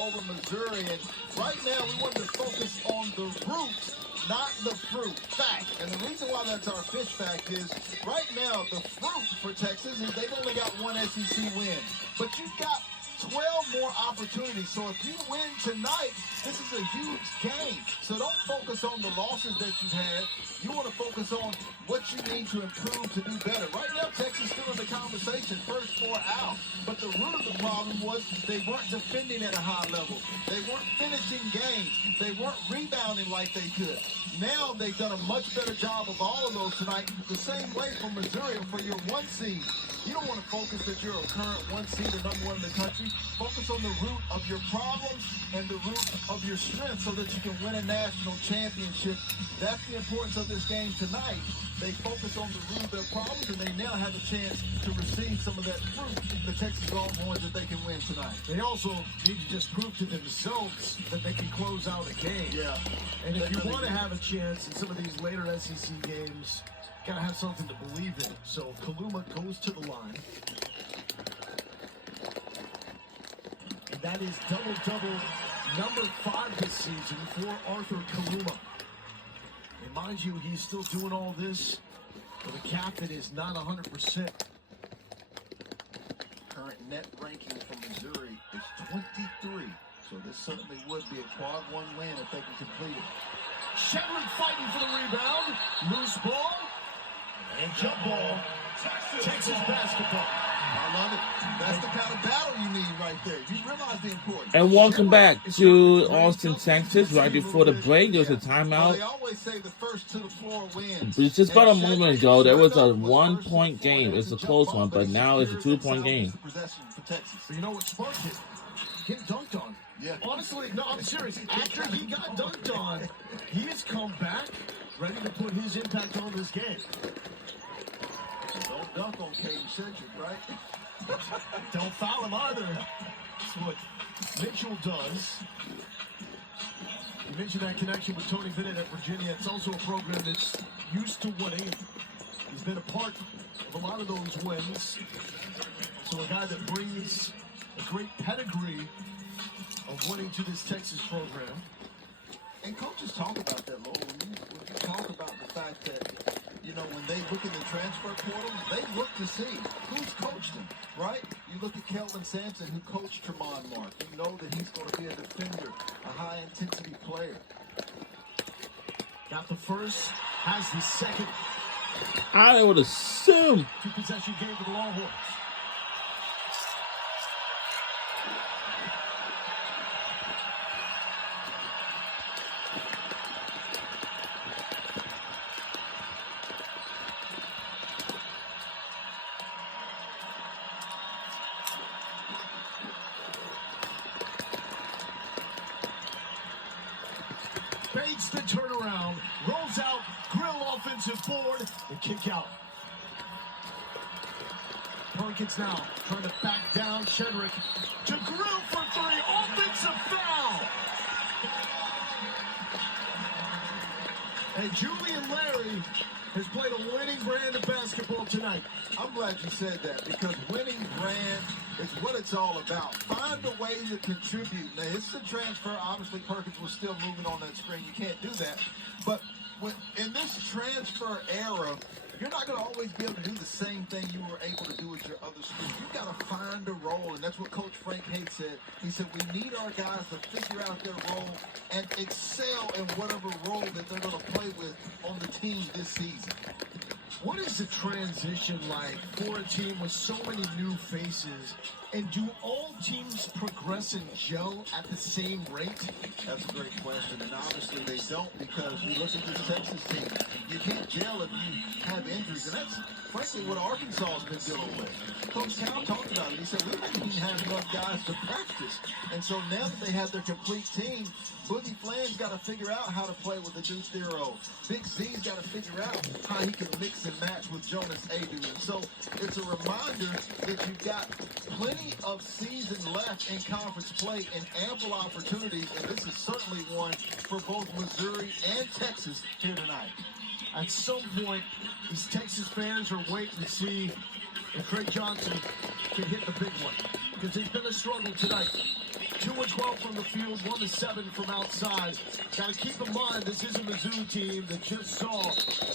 over Missouri. And right now, we want to focus on the roots, not the fruit. Fact. And the reason why that's our fish fact is right now, the fruit for Texas is they've only got one SEC win. But you've got 12 more opportunities. So if you win tonight, this is a huge game. So don't focus on the losses that you've had. You want to focus on what you need to improve to do better. Right now, Texas still in the conversation, first 4 out. But the root of the problem was they weren't defending at a high level. They weren't finishing games. They weren't rebounding like they could. Now they've done a much better job of all of those tonight. The same way for Missouri for your 1 seed. You don't want to focus that you're a current 1 seed or number 1 in the country. Focus on the root of your problems and the root of your strength so that you can win a national championship. That's the importance of this game tonight. They focus on the root of their problems, and they now have a chance to receive some of that fruit, the Texas Longhorns, that they can win tonight. They also need to just prove to themselves that they can close out a game. Yeah. And if you want to have a chance in some of these later SEC games, got to have something to believe in. So Kaluma goes to the line. And that is double-double number 5 this season for Arthur Kaluma. And mind you, he's still doing all this with a calf that is not 100%. Current net ranking for Missouri is 23. So this certainly would be a quad 1 win if they can complete it. Shedrick fighting for the rebound. Loose ball. And jump ball. Texas basketball. I love it. That's the kind of battle you need right there. You realize the importance. And welcome back to Austin, Texas. Right before the break, there was a timeout. They always say the first to the floor wins. It's just about a moment ago, there was a 1-point game. It's a close one, but now it's a 2-point game. You know what sparked it? Getting dunked on. Yeah. Honestly, no, I'm serious. After he got dunked on, he has come back, ready to put his impact on this game. Don't dunk on Caden Centric, right? Don't foul him either. That's what Mitchell does. You mentioned that connection with Tony Bennett at Virginia. It's also a program that's used to winning. He's been a part of a lot of those wins. So a guy that brings a great pedigree of winning to this Texas program. And coaches talk about that, Lowell. When you talk about the fact that, you know, when they look in the transfer portal, they look to see who's coached them, right? You look at Kelvin Sampson, who coached Tremont Mark. You know that he's going to be a defender, a high-intensity player. Got the first, has the second. I would assume. 2-possession game for the Longhorns. Bates the turnaround, rolls out, Grill offensive board, the kick out. Perkins now trying to back down, Shedrick to Grill for 3, offensive foul. And Julian Larry has played a winning brand of basketball tonight. I'm glad you said that, because winning brand is what it's all about. Find a way to contribute. Now, it's the transfer. Obviously, Perkins was still moving on that screen. You can't do that. But in this transfer era, you're not going to always be able to do the same thing you were able to do at your other school. You've got to find a role, and that's what Coach Frank Hayes said. He said, we need our guys to figure out their role and excel in whatever role that they're going to play with on the team this season. What is the transition like for a team with so many new faces? And do all teams progress and gel at the same rate? That's a great question, and obviously they don't, because you look at this Texas team, you can't gel if you have injuries, and that's frankly what Arkansas has been dealing with. Coach Cal talked about it. He said, we didn't even have enough guys to practice, and so now that they have their complete team, Boogie Fland's got to figure out how to play with the Deuce Theroux. Big Z's got to figure out how he can mix and match with Jonas Adu, and so it's a reminder that you've got plenty of season left in conference play and ample opportunities, and this is certainly one for both Missouri and Texas here tonight. At some point, these Texas fans are waiting to see if Craig Johnson can hit the big one, because it's been a struggle tonight. 2-12 from the field, 1-7 from outside. Got to keep in mind, this is a Mizzou team that just saw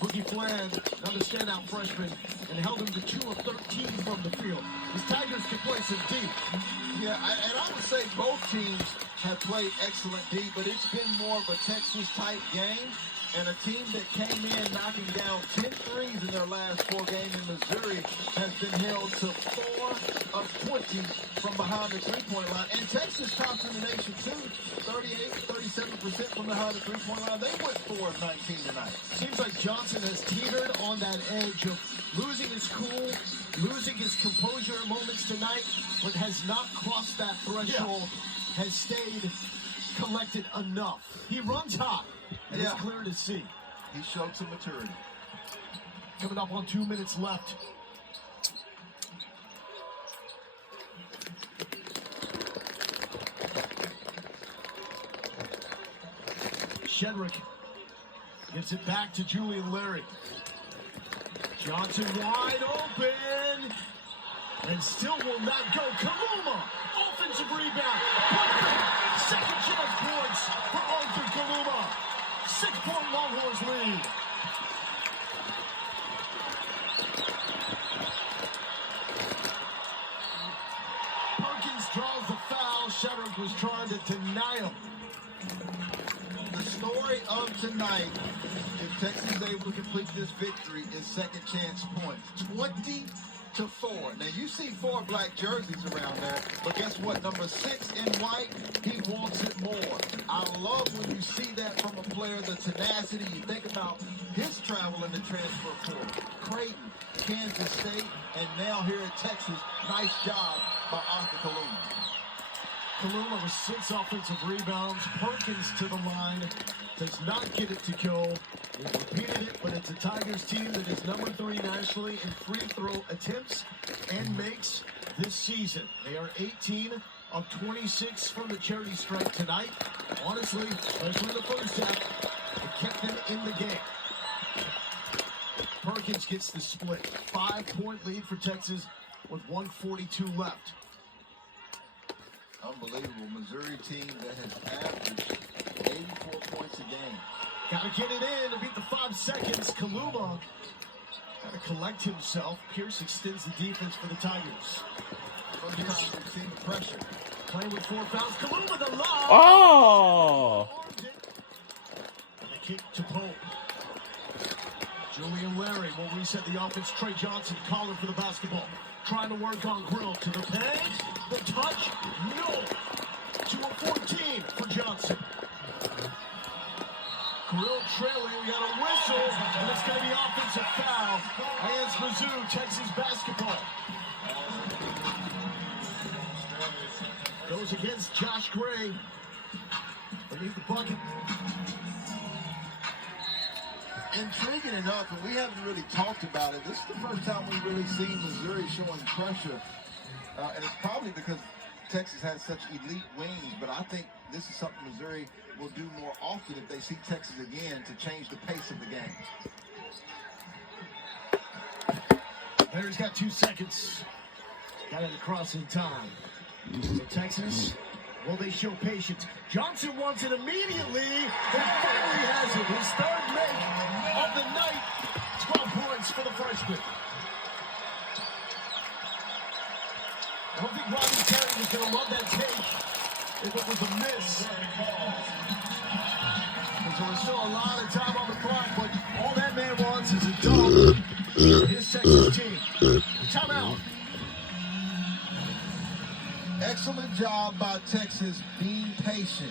Boogie Fland, another standout freshman, and held him to 2 of 13 from the field. These Tigers can play some deep. Yeah, and I would say both teams have played excellent D, but it's been more of a Texas-type game. And a team that came in knocking down 10 threes in their last 4 games in Missouri has been held to 4 of 20 from behind the three-point line. And Texas tops in the nation, too. 38, 37% from behind the three-point line. They went 4 of 19 tonight. Seems like Johnson has teetered on that edge of losing his cool, losing his composure at moments tonight, but has not crossed that threshold, has stayed collected enough. He runs hot. And it's clear to see. He showed some maturity. Coming up on 2 minutes left. Shedrick gives it back to Julian Larry. Johnson wide open. And still will not go. Kaluma, offensive rebound. Second chance points for Arthur Kaluma. 6-point Longhorns lead. Perkins draws the foul. Shedrick was trying to deny him. The story of tonight, if Texas is able to complete this victory, is second chance points. 20-4. Now, you see 4 black jerseys around there, but guess what? Number 6 in white, he wants it more. I love when you see that from a player, the tenacity. You think about his travel in the transfer portal. Creighton, Kansas State, and now here at Texas. Nice job by Arthur Kaluma. Kaluma with 6 offensive rebounds. Perkins to the line. Does not get it to go. We've repeated it, but it's a Tigers team that is number 3 nationally in free throw attempts and makes this season. They are 18 of 26 from the charity stripe tonight. Honestly, especially in the first half, it kept them in the game. Perkins gets the split. 5-point lead for Texas with 1:42 left. Unbelievable. Missouri team that has averaged 84 points a game. Got to get it in to beat the 5 seconds. Kaluma got to collect himself. Pierce extends the defense for the Tigers. First time we've seen the pressure. Playing with 4 fouls. Kaluma the lob. Oh! And the kick to Pope. Julian Larry will reset the offense. Trey Johnson calling for the basketball. Trying to work on Grill to the paint. The touch. No. 2 of 14 for Johnson. Grill trailing. We got a whistle. And it's going to be offensive foul against Mizzou. Texas basketball. Goes against Josh Gray. Beneath the bucket. Intriguing enough, and we haven't really talked about it. This is the first time we've really seen Missouri showing pressure. And it's probably because Texas has such elite wings, but I think this is something Missouri will do more often if they see Texas again to change the pace of the game. Larry's got 2 seconds. Got it across in time. So Texas, will they show patience? Johnson wants it immediately. And finally has it. His 3rd make of the night. 12 points for the freshman. I don't think Rodney Terry was going to love that take if it was a miss. Because there was still a lot of time on the clock, but all that man wants is a dunk for his Texas team. Timeout. Excellent job by Texas being patient.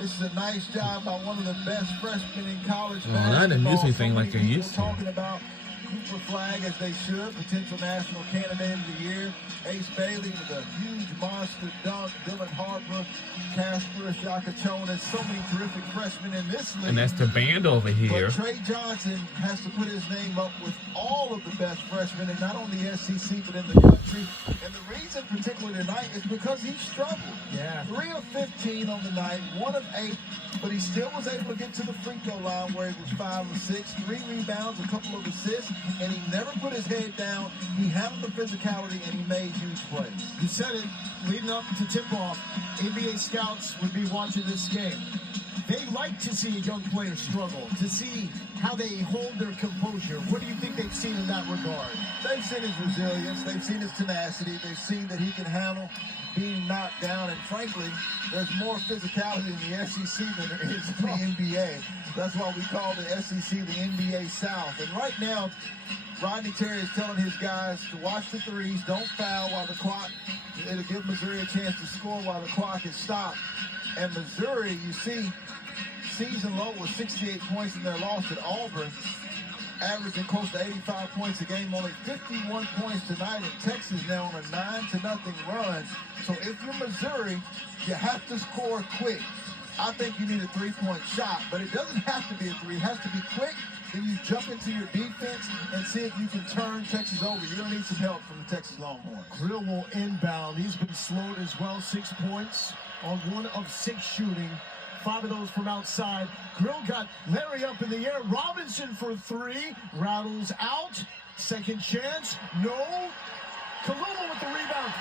This is a nice job by one of the best freshmen in college basketball. Not a missing thing like they used to. Talking about Cooper Flag as they should, potential national candidate of the year. Ace Bailey with a huge monster dunk. Dylan Harper, Casper, Shakatonis, so many terrific freshmen in this league. And that's the band over here. But Trey Johnson has to put his name up with all of the best freshmen, and not only the SEC, but in the country. And the reason, particularly tonight, is because he struggled. Yeah. 3 of 15 on the night, 1 of 8, but he still was able to get to the free throw line where he was 5 of 6, 3 rebounds, a couple of assists, and he never put his head down. He handled the physicality, and he made huge plays. You said it leading up to tip-off. NBA scouts would be watching this game. They like to see a young player struggle, to see how they hold their composure. What do you think they've seen in that regard? They've seen his resilience. They've seen his tenacity. They've seen that he can handle being knocked down. And frankly, there's more physicality in the SEC than there is in the NBA. That's why we call the SEC the NBA South. And right now, Rodney Terry is telling his guys to watch the threes, don't foul while the clock, it'll give Missouri a chance to score while the clock is stopped. And Missouri, you see, season low was 68 points in their loss at Auburn, averaging close to 85 points a game, only 51 points tonight, and Texas now on a 9-0 run. So if you're Missouri, you have to score quick. I think you need a three-point shot, but it doesn't have to be a three. It has to be quick. Then you jump into your defense and see if you can turn Texas over. You're going to need some help from the Texas Longhorns. Grill will inbound. He's been slowed as well. 6 points on 1 of 6 shooting. 5 of those from outside. Grill got Larry up in the air. Robinson for 3. Rattles out. Second chance. No. Kaluma with the rebound.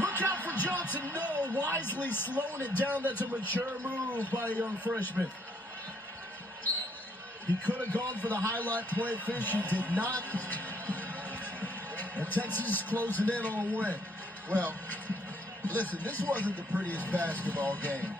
Look out for Johnson. No. Wisely slowing it down. That's a mature move by a young freshman. He could have gone for the highlight play. Fish, he did not. And Texas is closing in on a win. Well, listen, this wasn't the prettiest basketball game.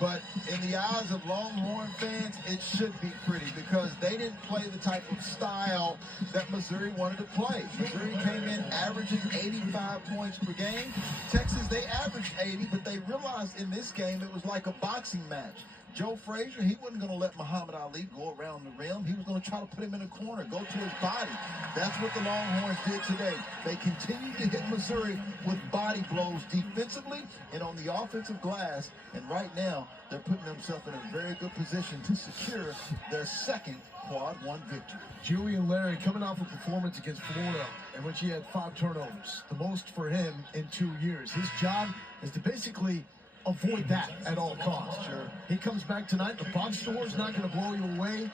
But in the eyes of Longhorn fans, it should be pretty because they didn't play the type of style that Missouri wanted to play. Missouri came in averaging 85 points per game. Texas, they averaged 80, but they realized in this game it was like a boxing match. Joe Frazier, he wasn't going to let Muhammad Ali go around the rim. He was going to try to put him in a corner, go to his body. That's what the Longhorns did today. They continued to hit Missouri with body blows defensively and on the offensive glass. And right now, they're putting themselves in a very good position to secure their second quad 1 victory. Julian Larry coming off a performance against Florida in which he had 5 turnovers, the most for him in 2 years. His job is to basically avoid that at all costs. Sure. He comes back tonight. The box score is not going to blow you away.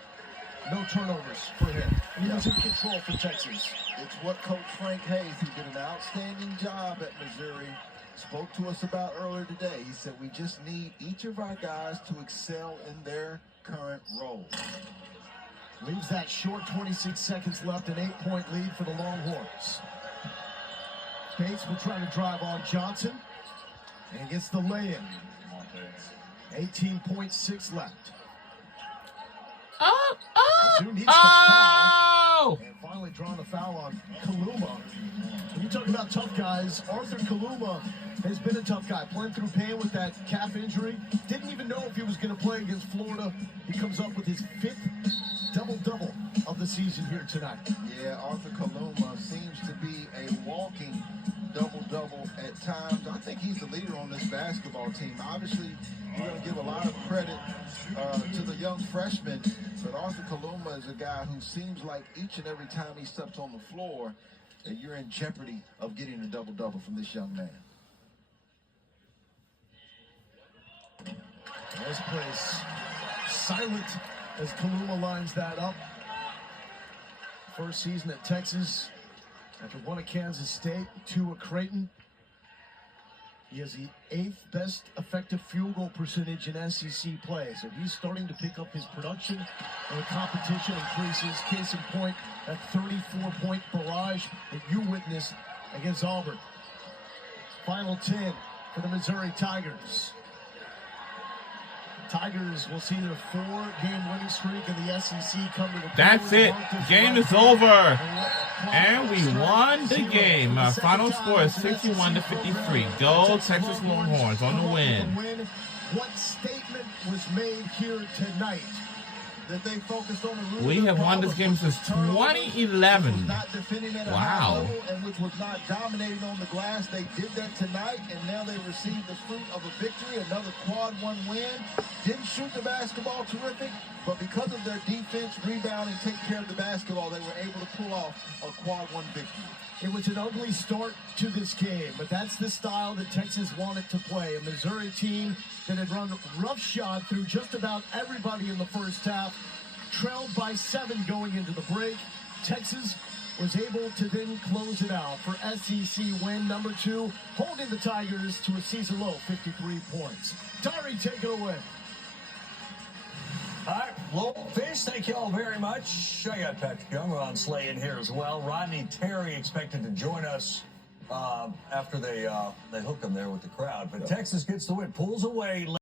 No turnovers for him. And he was in control for Texas. It's what Coach Frank Hayes, who did an outstanding job at Missouri, spoke to us about earlier today. He said, we just need each of our guys to excel in their current role. Leaves that short 26 seconds left, an 8-point lead for the Longhorns. Bates will try to drive on Johnson. And gets the lay-in. 18.6 left. Mizzou needs to foul. And finally drawing the foul on Kaluma. When you talk about tough guys, Arthur Kaluma has been a tough guy. Playing through pain with that calf injury. Didn't even know if he was going to play against Florida. He comes up with his 5th double-double of the season here tonight. Yeah, Arthur Kaluma seems to be a walking double-double at times. I think he's the leader on this basketball team. Obviously, we're going to give a lot of credit to the young freshman, but Arthur Kaluma is a guy who seems like each and every time he steps on the floor that you're in jeopardy of getting a double-double from this young man. This place silent as Kaluma lines that up. First season at Texas. After 1 at Kansas State, 2 at Creighton. He has the 8th best effective field goal percentage in SEC play. So he's starting to pick up his production and the competition increases. Case in point, that 34-point barrage that you witnessed against Auburn. Final 10 for the Missouri Tigers. Tigers will see their 4-game winning streak in the SEC come to the close. That's it. Game is over. And we won the game. Our final score is 61-53. Go Texas Longhorns on the win. What statement was made here tonight that they focused on the root. We have won this game since 2011. Not defending at a high Wow. level and which was not dominating on the glass. They did that tonight, and now they received the fruit of a victory, another quad one win. Didn't shoot the basketball terrific, but because of their defense, rebound, and taking care of the basketball, they were able to pull off a quad one victory. It was an ugly start to this game, but that's the style that Texas wanted to play. A Missouri team that had run roughshod through just about everybody in the first half, trailed by 7 going into the break. Texas was able to then close it out for SEC win number 2, holding the Tigers to a season low 53 points. Tari, take it away. All right, Lowell Fish, thank you all very much. I got Patrick Young, Ron Slay in here as well. Rodney Terry expected to join us after they hook him there with the crowd. But Texas gets the win, pulls away.